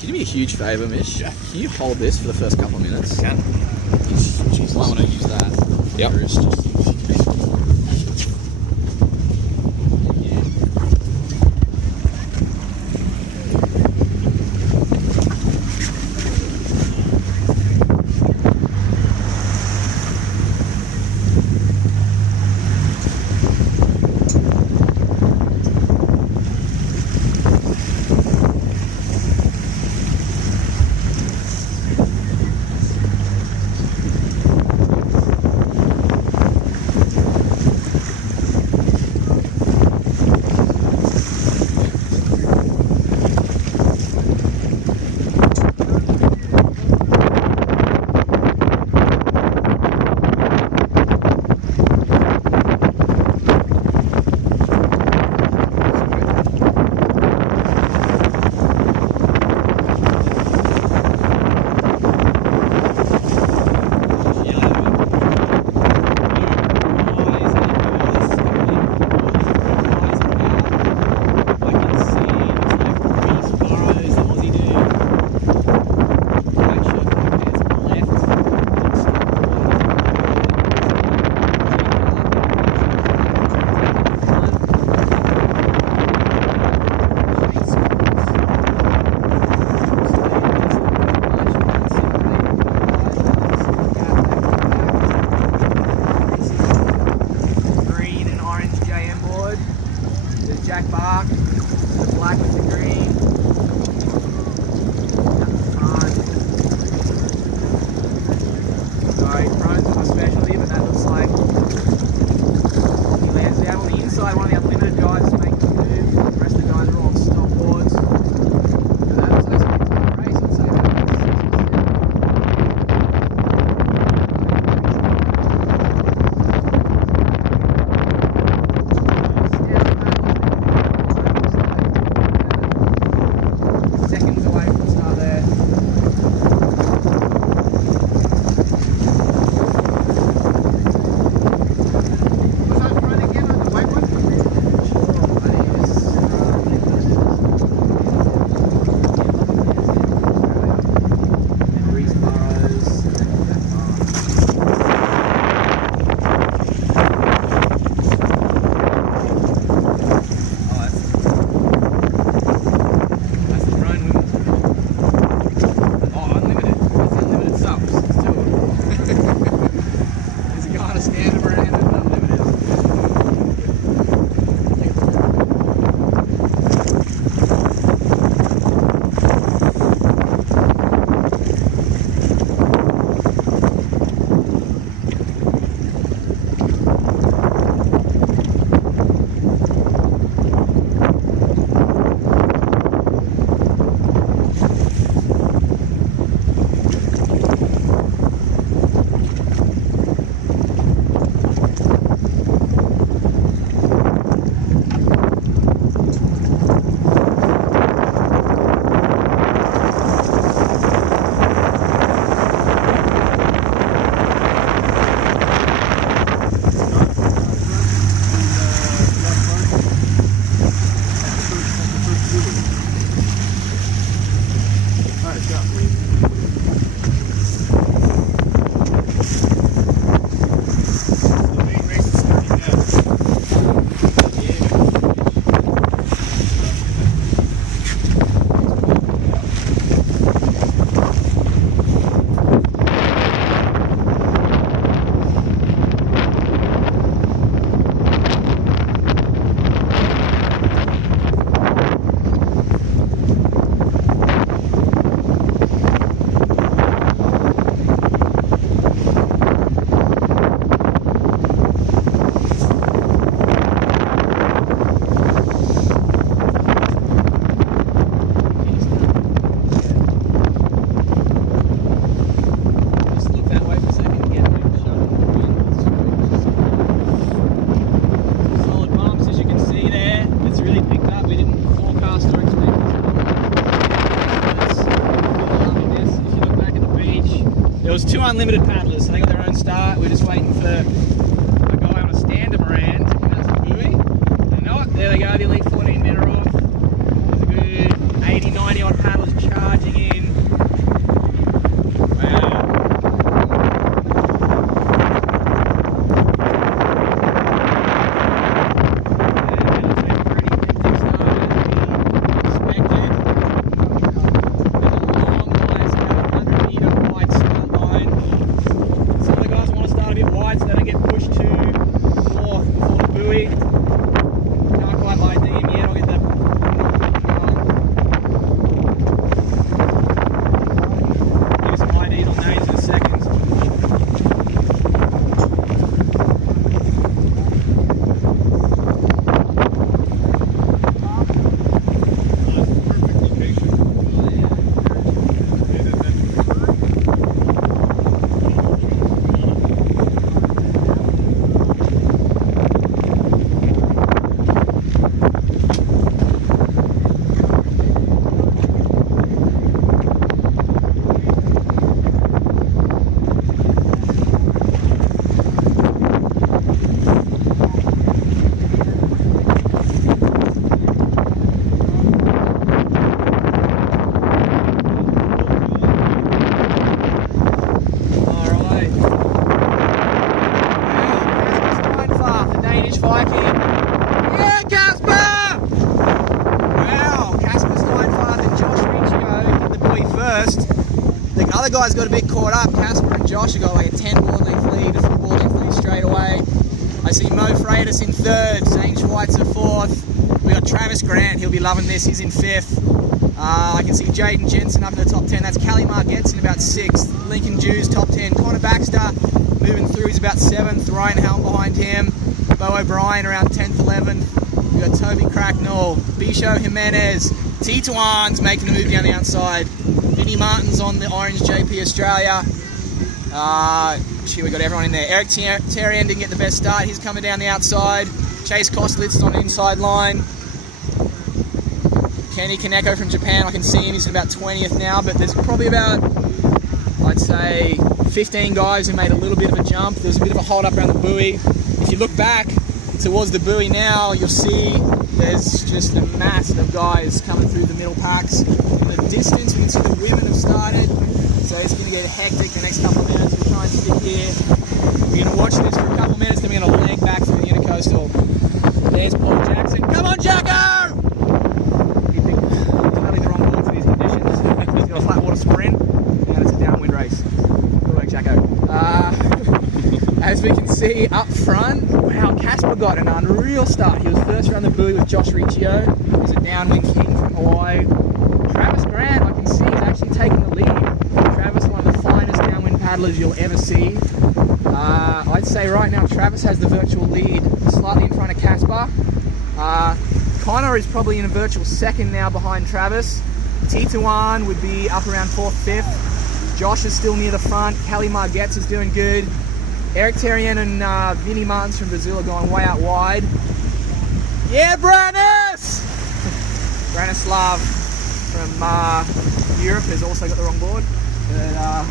Can you do me a huge favour, Mish? Yeah. Can you hold this for the first couple of minutes? Can. Jeez, I want to use that. Yep. There was two unlimited paddlers, so they got their own start. We're just waiting for a guy on a stand-up-around to come out to the buoy. And you know what? There they go, the Elite 14 men are off. There's a good 80, 90 odd paddlers charging guys got a bit caught up. Casper and Josh have got like a 10 board length lead, a 4 board length lead straight away. I see Mo Freitas in 3rd, Zane Schweitzer 4th. We got Travis Grant, he'll be loving this, he's in 5th. I can see Jaden Jensen up in the top 10. That's Callie Margetts in about 6th. Lincoln Jews top 10. Connor Baxter moving through, he's about 7th. Ryan Helm behind him. Bo O'Brien around 10th, 11th. We got Toby Cracknell, Bisho Jimenez. Tituan's making a move down the outside. Vinnie Martin's on the orange JP Australia. We got everyone in there. Eric Terrien didn't get the best start. He's coming down the outside. Chase Kostlitz is on the inside line. Kenny Kaneko from Japan, I can see him. He's about 20th now, but there's probably about, I'd say, 15 guys who made a little bit of a jump. There's a bit of a hold up around the buoy. If you look back towards the buoy now, you'll see there's just a mass of guys coming through the middle packs. In the distance, we can see the women have started, so it's going to get hectic the next couple of minutes. We'll try and stick here. We're going to watch this for a couple of minutes, then we're going to leg back through the intercoastal. There's Paul Jackson. Come on, Jacko! He's totally the wrong board for these conditions. He's got a flat water sprint, and it's a downwind race. Good work, Jacko. As we can see up front, wow, Casper got an unreal start. He was first around the buoy with Josh Riccio. He's a downwind king from Hawaii. Travis Grant, I can see, is actually taking the lead. Travis, one of the finest downwind paddlers you'll ever see. I'd say right now Travis has the virtual lead, slightly in front of Casper. Connor is probably in a virtual second now behind Travis. Tituan would be up around 4th, 5th. Josh is still near the front. Callie Margetts is doing good. Eric Terrien and Vinnie Martins from Brazil are going way out wide. Yeah, Branis! Branislav from Europe has also got the wrong board. But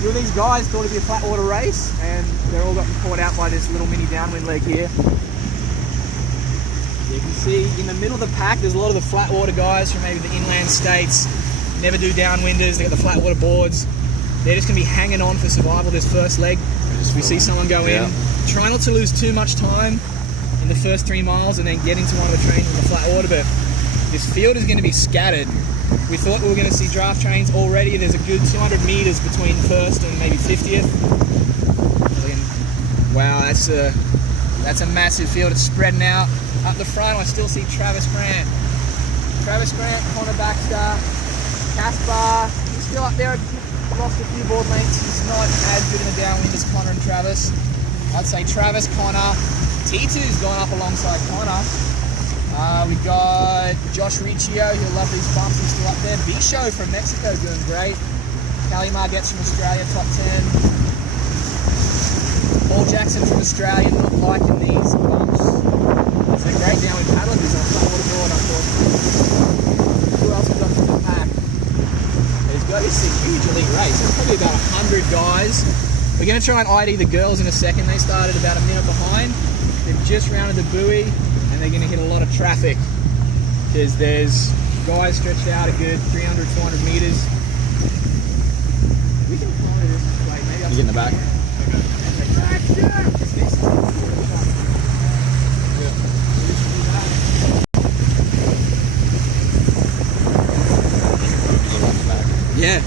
two of these guys thought it'd be a flat water race, and they're all gotten caught out by this little mini downwind leg here. You can see in the middle of the pack, there's a lot of the flat water guys from maybe the inland states. Never do downwinders, they got the flat water boards. They're just going to be hanging on for survival this first leg. We see someone go in. Try not to lose too much time in the first 3 miles and then get into one of the trains in the flat water, but this field is going to be scattered. We thought we were going to see draft trains already. There's a good 200 meters between first and maybe 50th. Wow, that's a massive field. It's spreading out. Up the front, I still see Travis Grant. Connor Baxter, Casper, he's still up there. Lost a few board lengths. He's not as good in the downwind as Connor and Travis. I'd say Travis, Connor. T2's gone up alongside Connor. We've got Josh Riccio, he'll love these bumps, he's still up there. Bisho from Mexico doing great. Callie Margetts from Australia, top 10. Paul Jackson from Australia, not liking these bumps. It's a great downwind paddler who's on a flat water board, unfortunately. Who else we got from the pack? It's a huge elite race. There's probably about 100 guys. We're going to try and ID the girls in a second. They started about a minute behind. They've just rounded the buoy and they're going to hit a lot of traffic because there's guys stretched out a good 300, 200 meters. We can follow this way. Maybe You get in the back? Yeah.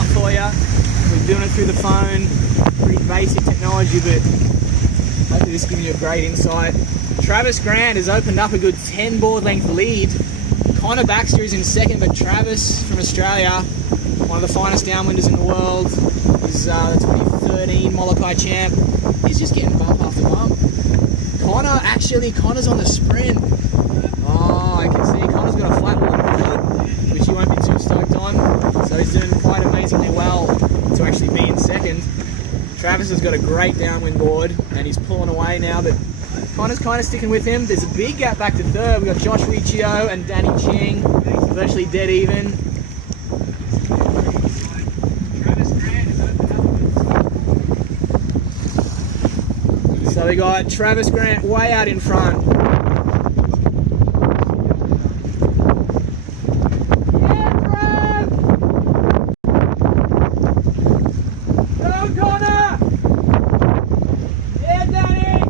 up for you. We're doing it through the phone. Pretty basic technology, but hopefully this gives you a great insight. Travis Grant has opened up a good 10 board length lead. Connor Baxter is in second, but Travis from Australia, one of the finest downwinders in the world, is the 2013 Molokai champ. He's just getting bump after bump. Connor's on the sprint. Oh, I can see Connor's got a flat water board, which he won't be too stoked on. So he's doing quite amazingly well to actually be in second. Travis has got a great downwind board, and he's pulling away now, but Connor's kind of sticking with him. There's a big gap back to third. We've got Josh Riccio and Danny Ching, virtually dead even. So we got Travis Grant way out in front. Yeah, Trav! Go, Connor! Yeah, Danny!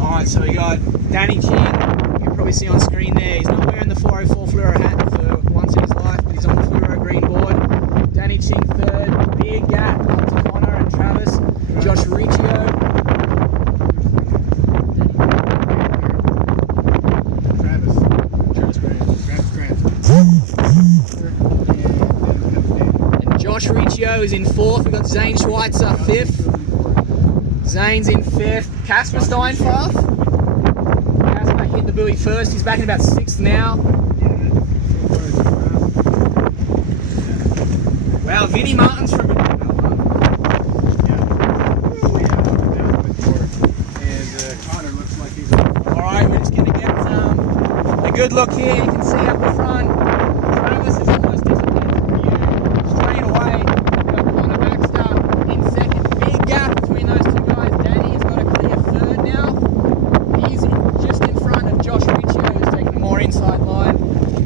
Alright, so we got Danny Ching. You can probably see on screen there. He's not wearing the 404 fluoro hat for once in his life, but he's on the fluoro green board. Danny Ching third. Big gap up to Connor and Travis. Josh Riccio. Travis Grant. And Josh Riccio is in fourth. We've got Zane Schweitzer fifth. Zane's in fifth. Casper Steinfath. Casper hit the buoy first. He's back in about sixth now. Wow, Vinnie Martin's from Alright, we're just going to get a good look here. You can see up the front, Travis is almost disappeared from view straight away. We've got Connor Baxter in second. Big gap between those two guys. Danny has got a clear third now. He's just in front of Josh Riccio, who's taking a more inside line.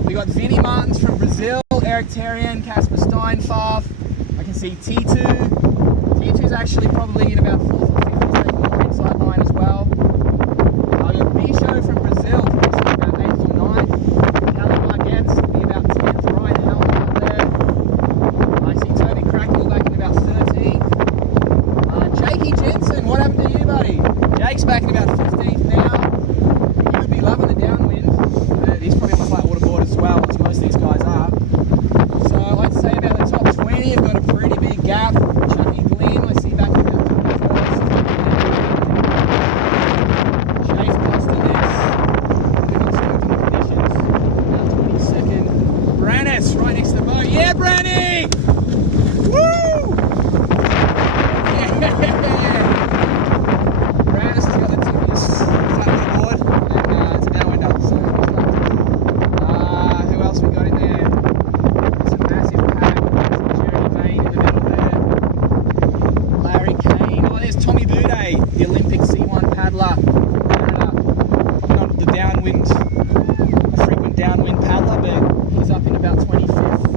We've got Vinnie Martins from Brazil, Eric Terrien, Casper Steinfath. I can see T2. T2's actually probably in about 4th or 5th, taking more inside line as well. I've got Bicho from Brazil, probably about 8th or 9th. Cali Margetts will be about 10th, Ryan Helm up there. I see Toby Crackle back in about 13th. Jakey Jensen, what happened to you, buddy? Jake's back in about 15th now. You would be loving the downwind. He's probably on the flat water board as well, as most of these guys are. So I'd say about the top 20 have got a pretty big gap. Chucky Glenn, I see back in about 21st. Chase Costanis, we've got some good conditions. 22nd. Brannis, right next to the boat. Yeah, Branny! Woo! Yeah! Brannis has got the tippiest flat water board, and it's a downwind up, so who else we got in there? Some massive pack. Some Jeremy Vane in the middle there. Larry Kane. Oh, there's Tommy Boudet, the Olympic C1 paddler from Canada. Not the downwind, a frequent downwind paddler, but he's up in about 25th.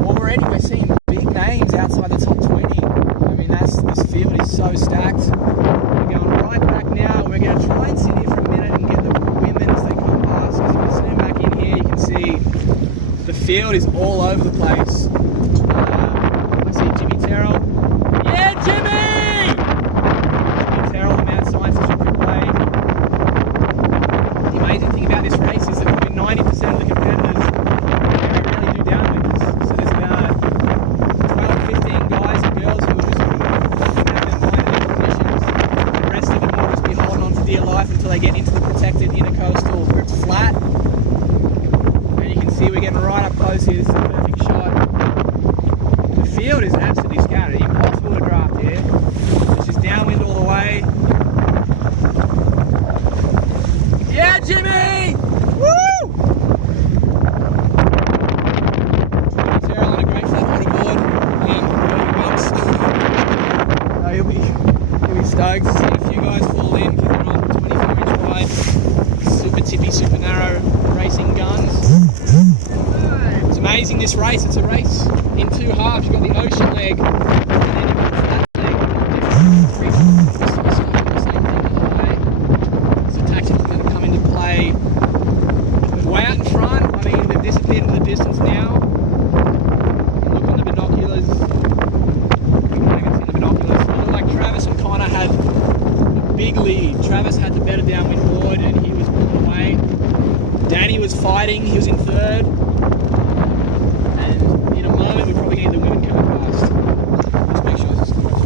Already we're seeing big names outside the top 20. I mean, this field is so stacked. We're going right back now. We're going to try and sit here for a minute and get the women as they come past. Because if you zoom back in here, you can see the field is all over the place. I see Jimmy Terrell. Yeah, Jimmy! Jimmy Terrell, the mad scientist from Quick. The amazing thing about this race is that probably 90% of the competitors don't really do downwinders. So there's about 12, 15 guys and girls who are just looking at their minor conditions. The rest of them will just be holding on for dear life until they get into the protected intercoastal where it's flat. And you can see we're getting right up close here. This is a perfect shot. The field is absolutely scattered. Impossible to draft here. It's just downwind all the way. Yeah, Jimmy! Woo! Terrell on a great flat water board. Bumps. He'll be stoked to see a few guys fall in because they're on 24-inch wide, super tippy, super narrow racing guns. It's amazing this race. It's a race in two halves. You've got the ocean leg and then you've got the flat leg. So tactics are going to come into play. Way out in front. fighting. He was in third. And in a moment, we're probably going to get the women coming past. Let's make sure this is close.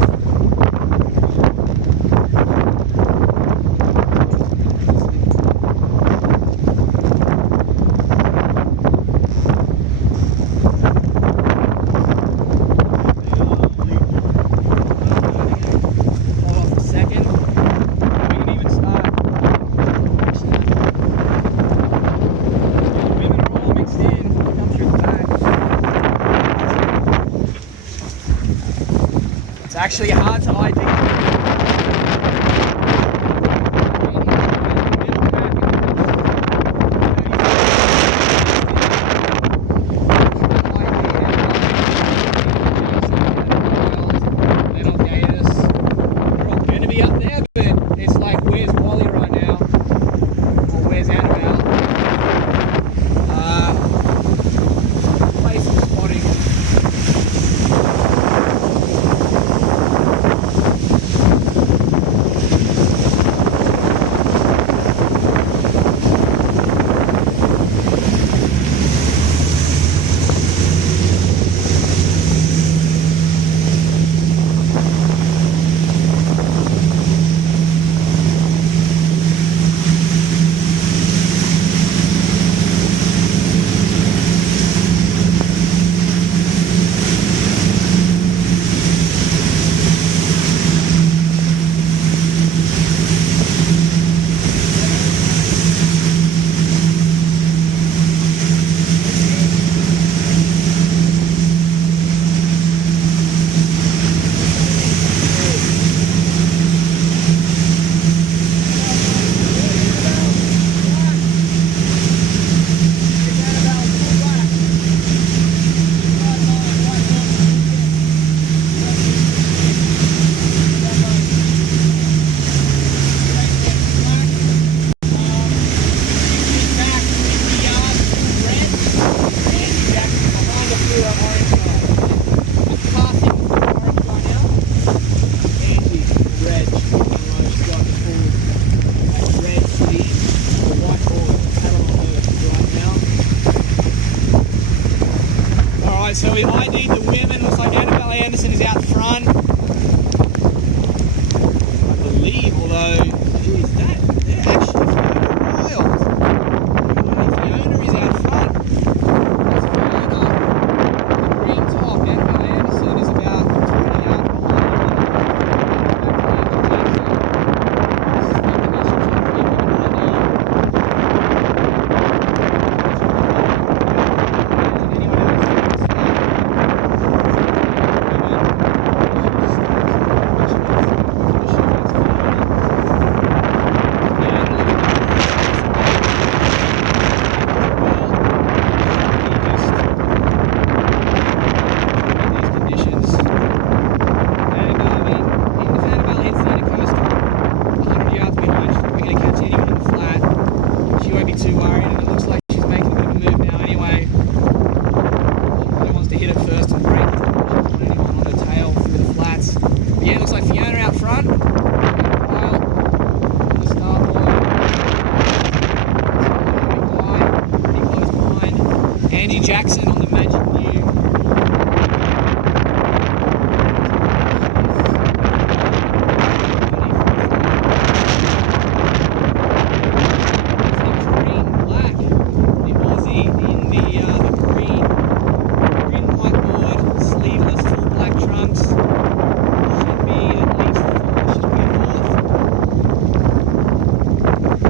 It's actually hard to ID. Up there, but it's like, where's Wally right now? Or where's Annabel? Play some spotting. So we ID'd the women. Looks like Annabel Anderson is out front, I believe, although, geez, they're actually wild. Fiona is out front. That's Fiona. The green top, Annabel Anderson is about 20 out Jackson on the Magic View. Green, black, the Aussie in the green whiteboard, sleeveless, full black trunks. Should be at least 24th.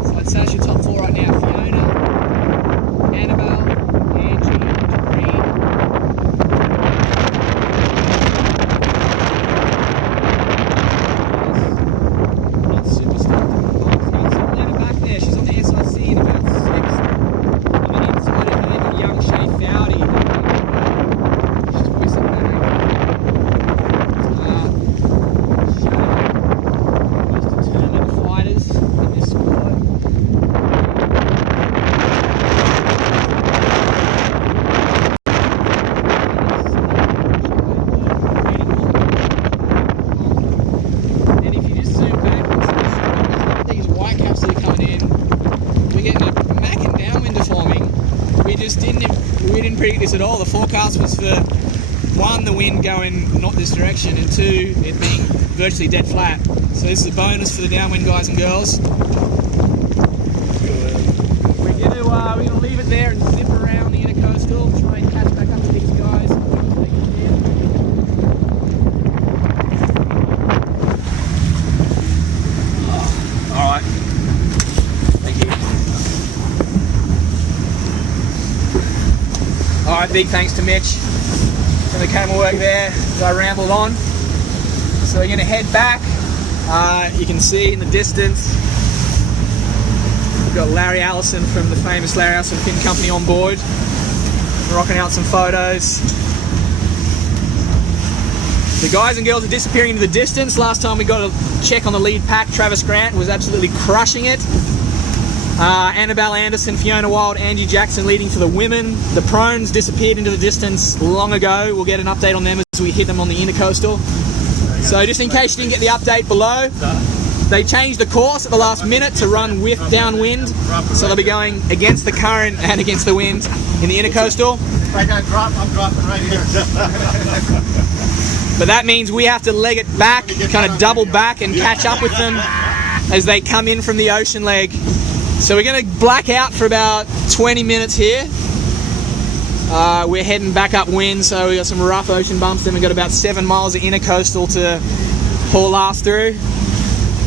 So I'd say that's your top four right now. Fiona, Annabel, predict this at all. The forecast was for, one, the wind going not this direction, and two, it being virtually dead flat. So this is a bonus for the downwind guys and girls. We're gonna leave it there and zip around the intercoastal, try and catch back up to these guys. Alright. Thank you. Alright, big thanks to Mitch for the camera work there as I rambled on. So we're gonna head back. You can see in the distance we've got Larry Allison from the famous Larry Allison Fin Company on board, rocking out some photos. The guys and girls are disappearing into the distance. Last time we got a check on the lead pack, Travis Grant was absolutely crushing it. Annabel Anderson, Fiona Wild, Angie Jackson leading for the women. The prones disappeared into the distance long ago. We'll get an update on them as we hit them on the intercoastal. So just in case you didn't get the update below, they changed the course at the last minute to run with downwind, so they'll be going against the current and against the wind in the intercoastal. If I don't drop, I'm dropping right here. But that means we have to leg it back, kind of double back and catch up with them as they come in from the ocean leg. So we're going to black out for about 20 minutes here. We're heading back upwind, so we got some rough ocean bumps. Then we've got about 7 miles of intercoastal to haul ass through.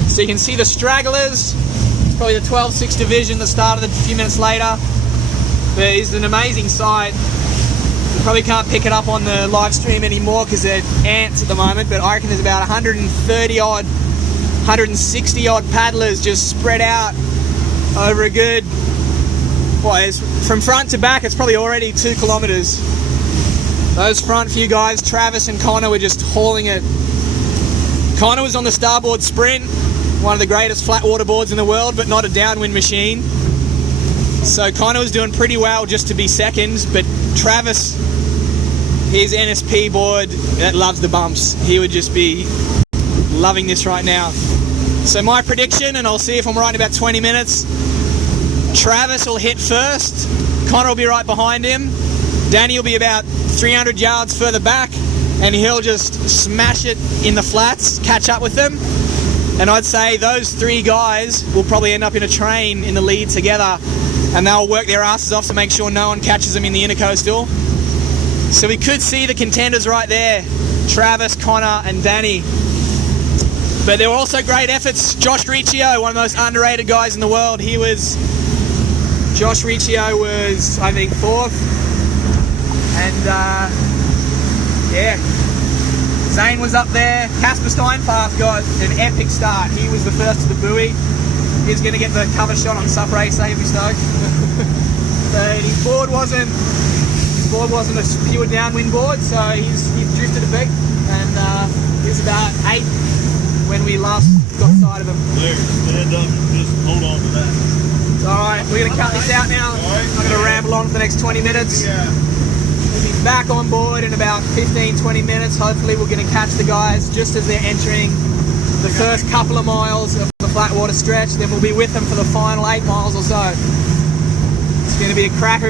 So you can see the stragglers. It's probably the 12-6 division that started a few minutes later. But it's an amazing sight. You probably can't pick it up on the live stream anymore because they're ants at the moment, but I reckon there's about 130 odd, 160 odd paddlers just spread out over a good, from front to back, it's probably already 2 kilometers. Those front few guys, Travis and Connor, were just hauling it. Connor was on the starboard sprint, one of the greatest flat water boards in the world, but not a downwind machine. So Connor was doing pretty well just to be second, but Travis, his NSP board that loves the bumps, he would just be loving this right now. So my prediction, and I'll see if I'm right in about 20 minutes, Travis will hit first, Connor will be right behind him, Danny will be about 300 yards further back, and he'll just smash it in the flats, catch up with them. And I'd say those 3 guys will probably end up in a train in the lead together, and they'll work their asses off to make sure no one catches them in the intercoastal. So we could see the contenders right there, Travis, Connor and Danny. But there were also great efforts. Josh Riccio, one of the most underrated guys in the world, Josh Riccio was, I think, 4th. And yeah, Zane was up there. Casper Steinfast got an epic start. He was the first to the buoy. He's going to get the cover shot on SUP race, he'll be stoked. But his board wasn't a pure downwind board, so he's drifted a bit, and he was about 8 when we last got sight of him. There, stand up and just hold on to that. Alright, we're going to cut this out now. I'm going to ramble on for the next 20 minutes. We'll be back on board in about 15-20 minutes. Hopefully we're going to catch the guys just as they're entering the first couple of miles of the flat water stretch. Then we'll be with them for the final 8 miles or so. It's going to be a cracker.